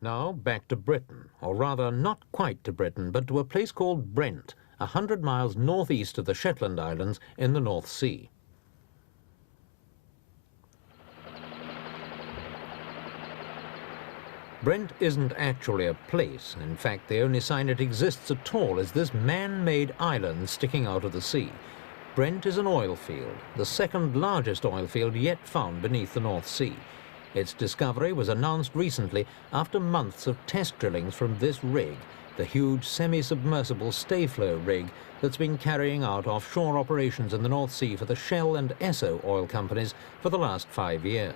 Now back to Britain, or rather not quite to Britain, but to a place called Brent, 100 miles northeast of the Shetland Islands in the North Sea. Brent isn't actually a place. In fact, the only sign it exists at all is this man-made island sticking out of the sea. Brent is an oil field, the second largest oil field yet found beneath the North Sea. Its discovery was announced recently after months of test drillings from this rig, the huge semi-submersible stay-flow rig that's been carrying out offshore operations in the North Sea for the Shell and Esso oil companies for the last 5 years.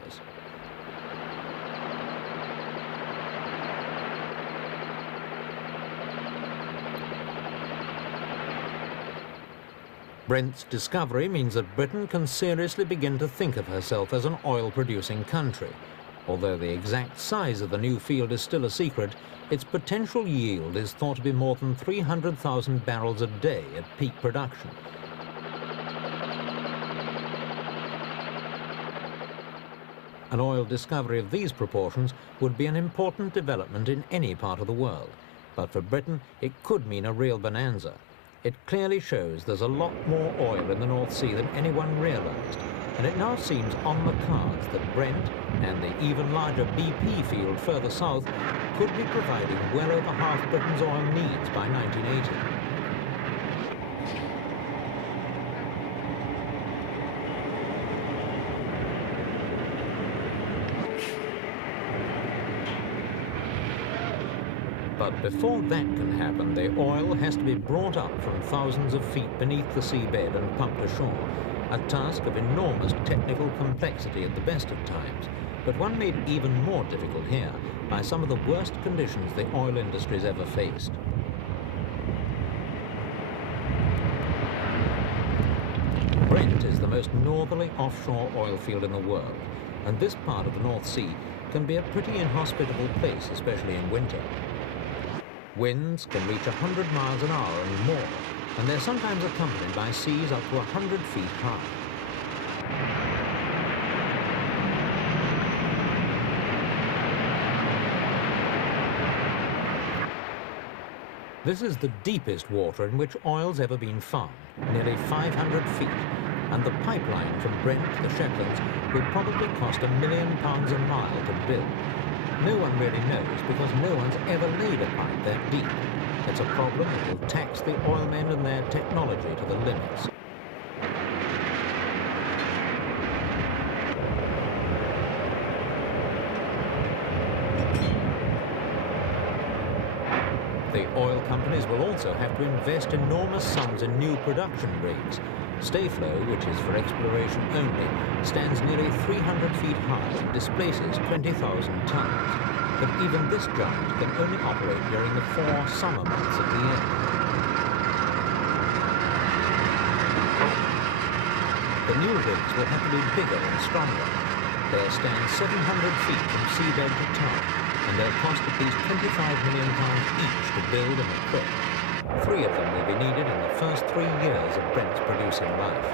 Brent's discovery means that Britain can seriously begin to think of herself as an oil-producing country. Although the exact size of the new field is still a secret, its potential yield is thought to be more than 300,000 barrels a day at peak production. An oil discovery of these proportions would be an important development in any part of the world. But for Britain, it could mean a real bonanza. It clearly shows there's a lot more oil in the North Sea than anyone realized, and it now seems on the cards that Brent and the even larger BP field further south could be providing well over half Britain's oil needs by 1980. But before that can happen, the oil has to be brought up from thousands of feet beneath the seabed and pumped ashore, a task of enormous technical complexity at the best of times, but one made even more difficult here by some of the worst conditions the oil industry's ever faced. Brent is the most northerly offshore oil field in the world, and this part of the North Sea can be a pretty inhospitable place, especially in winter. Winds can reach 100 miles an hour and more, and they're sometimes accompanied by seas up to 100 feet high. This is the deepest water in which oil's ever been found, nearly 500 feet, and the pipeline from Brent to the Shetlands will probably cost £1 million a mile to build. No one really knows because no one's ever laid a pipe that deep. It's a problem that will tax the oilmen and their technology to the limits. The oil companies will also have to invest enormous sums in new production rigs. Stayflow, which is for exploration only, stands nearly 300 feet high and displaces 20,000 tons. But even this giant can only operate during the 4 summer months of the year. The new rigs will have to be bigger and stronger. They'll stand 700 feet from seabed to top, and they'll cost at least £25 million each to build and equip. 3 of them will be needed in the first 3 years of Brent's producing life.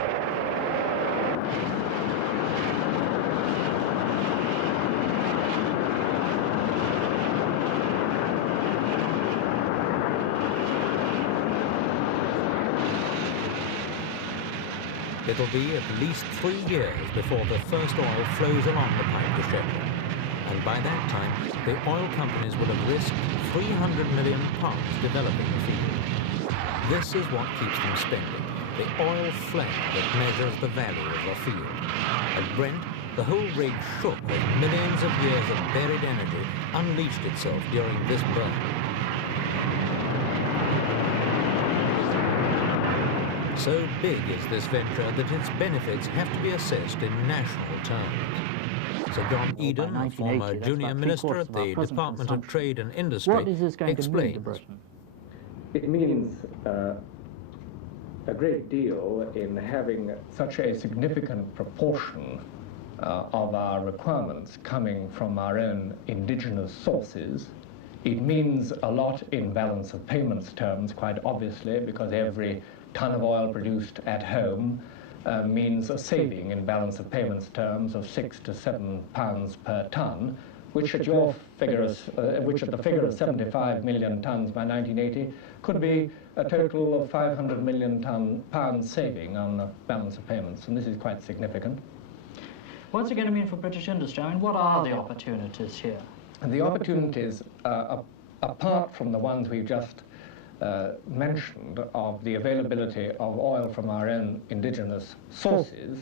It'll be at least 3 years before the first oil flows along the pipe to Shetland. And by that time, the oil companies will have risked £300 million developing the field. This is what keeps them spending, the oil flag that measures the value of a field. At Brent, the whole rig shook as millions of years of buried energy unleashed itself during this burn. So big is this venture that its benefits have to be assessed in national terms. Sir John Eden, a former junior minister at the Department of Trade and Industry, explains. It means a great deal in having such a significant proportion of our requirements coming from our own indigenous sources. It means a lot in balance of payments terms, quite obviously, because every ton of oil produced at home means a saving in balance of payments terms of £6 to £7 per ton, which at the figure of 75 million tonnes by 1980 could be a total of 500 million pounds saving on the balance of payments, and this is quite significant. What's it going to mean for British industry? I mean, what are the opportunities here? And the opportunities, apart from the ones we've just mentioned, of the availability of oil from our own indigenous sources,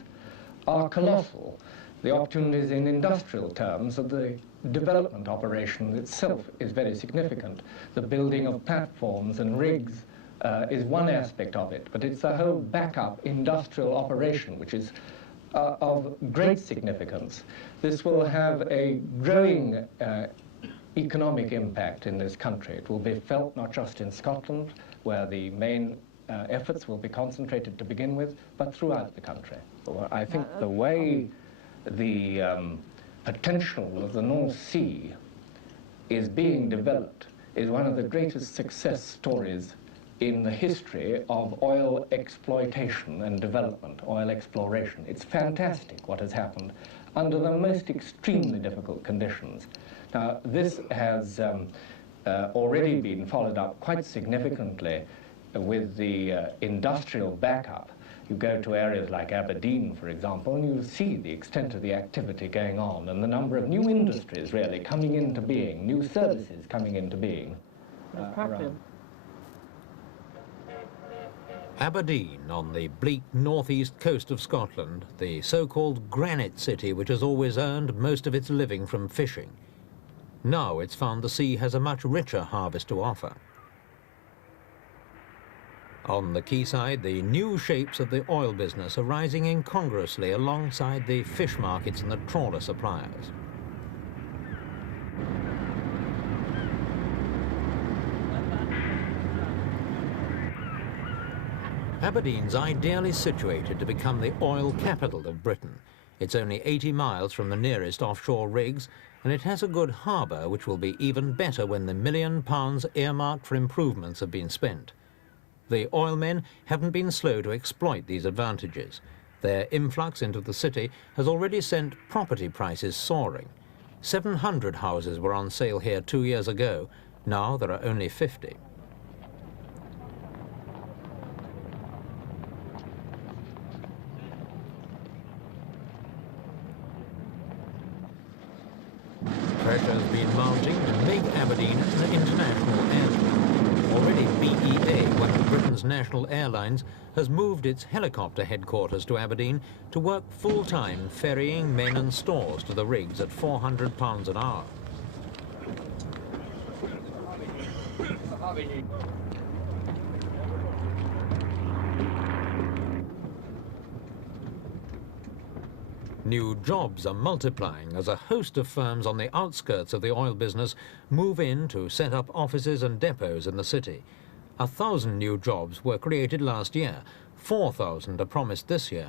are colossal. The opportunities in industrial terms of the development operation itself is very significant. The building of platforms and rigs is one aspect of it, but it's the whole backup industrial operation which is of great significance. This will have a growing economic impact in this country. It will be felt not just in Scotland, where the main efforts will be concentrated to begin with, but throughout the country. I think the way the potential of the North Sea is being developed is one of the greatest success stories in the history of oil exploitation and development, oil exploration. It's fantastic what has happened under the most extremely difficult conditions. Now, this has already been followed up quite significantly with the industrial backup. You go to areas like Aberdeen, for example, and you see the extent of the activity going on and the number of new industries really coming into being, new services coming into being. Around. Aberdeen, on the bleak northeast coast of Scotland, the so-called granite city which has always earned most of its living from fishing. Now it's found the sea has a much richer harvest to offer. On the quayside, the new shapes of the oil business are rising incongruously alongside the fish markets and the trawler suppliers. Aberdeen's ideally situated to become the oil capital of Britain. It's only 80 miles from the nearest offshore rigs, and it has a good harbour which will be even better when the £1 million earmarked for improvements have been spent. The oilmen haven't been slow to exploit these advantages. Their influx into the city has already sent property prices soaring. 700 houses were on sale here 2 years ago. Now there are only 50. Pressure has been mounting to make Aberdeen an international airport. Already BEA, one of Britain's national airlines, has moved its helicopter headquarters to Aberdeen to work full-time ferrying men and stores to the rigs at £400 an hour. New jobs are multiplying as a host of firms on the outskirts of the oil business move in to set up offices and depots in the city. 1,000 new jobs were created last year. 4,000 are promised this year.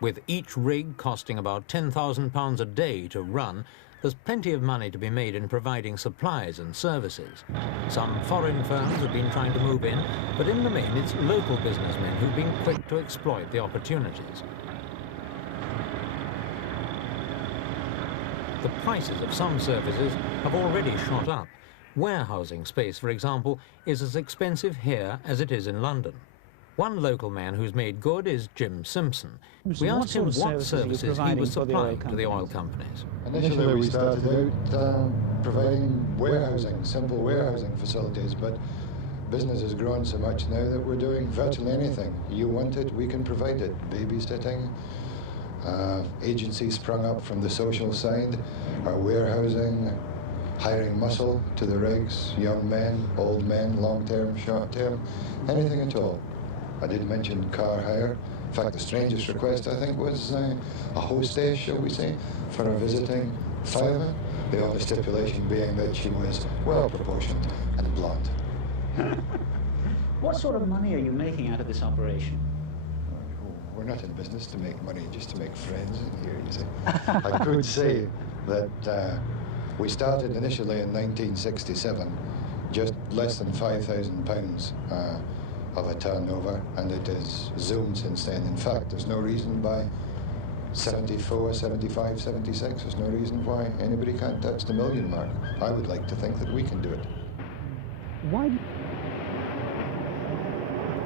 With each rig costing about £10,000 a day to run, there's plenty of money to be made in providing supplies and services. Some foreign firms have been trying to move in, but in the main it's local businessmen who've been quick to exploit the opportunities. The prices of some services have already shot up. Warehousing space, for example, is as expensive here as it is in London. One local man who's made good is Jim Simpson. We asked him what services he was supplying to the oil companies. Initially we started out providing warehousing, simple warehousing facilities, but business has grown so much now that we're doing virtually anything. You want it, we can provide it. Babysitting, agencies sprung up from the social side, our warehousing, hiring muscle to the rigs, young men, old men, long-term, short-term, anything at all. I did mention car hire. In fact, the strangest request, I think, was a hostess, shall we say, for a visiting fireman. The only stipulation being that she was well-proportioned and blonde. What sort of money are you making out of this operation? We're not in business to make money, just to make friends in here, you see. I could say that we started initially in 1967, just less than £5,000. of a turnover, and it has zoomed since then. In fact, there's no reason by 74, 75, 76, there's no reason why anybody can't touch the million mark. I would like to think that we can do it. Why?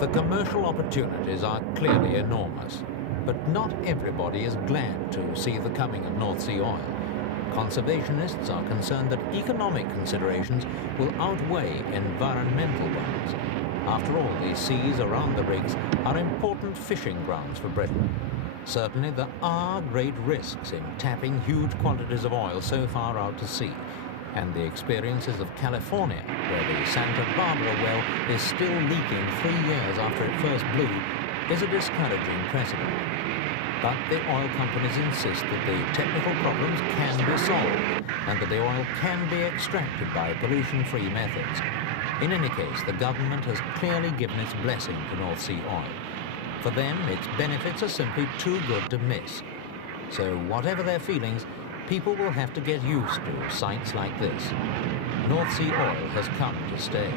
The commercial opportunities are clearly enormous, but not everybody is glad to see the coming of North Sea oil. Conservationists are concerned that economic considerations will outweigh environmental ones. After all, these seas around the rigs are important fishing grounds for Britain. Certainly there are great risks in tapping huge quantities of oil so far out to sea, and the experiences of California, where the Santa Barbara well is still leaking 3 years after it first blew, is a discouraging precedent. But the oil companies insist that the technical problems can be solved and that the oil can be extracted by pollution-free methods. In any case, the government has clearly given its blessing to North Sea oil. For them, its benefits are simply too good to miss. So whatever their feelings, people will have to get used to sites like this. North Sea oil has come to stay.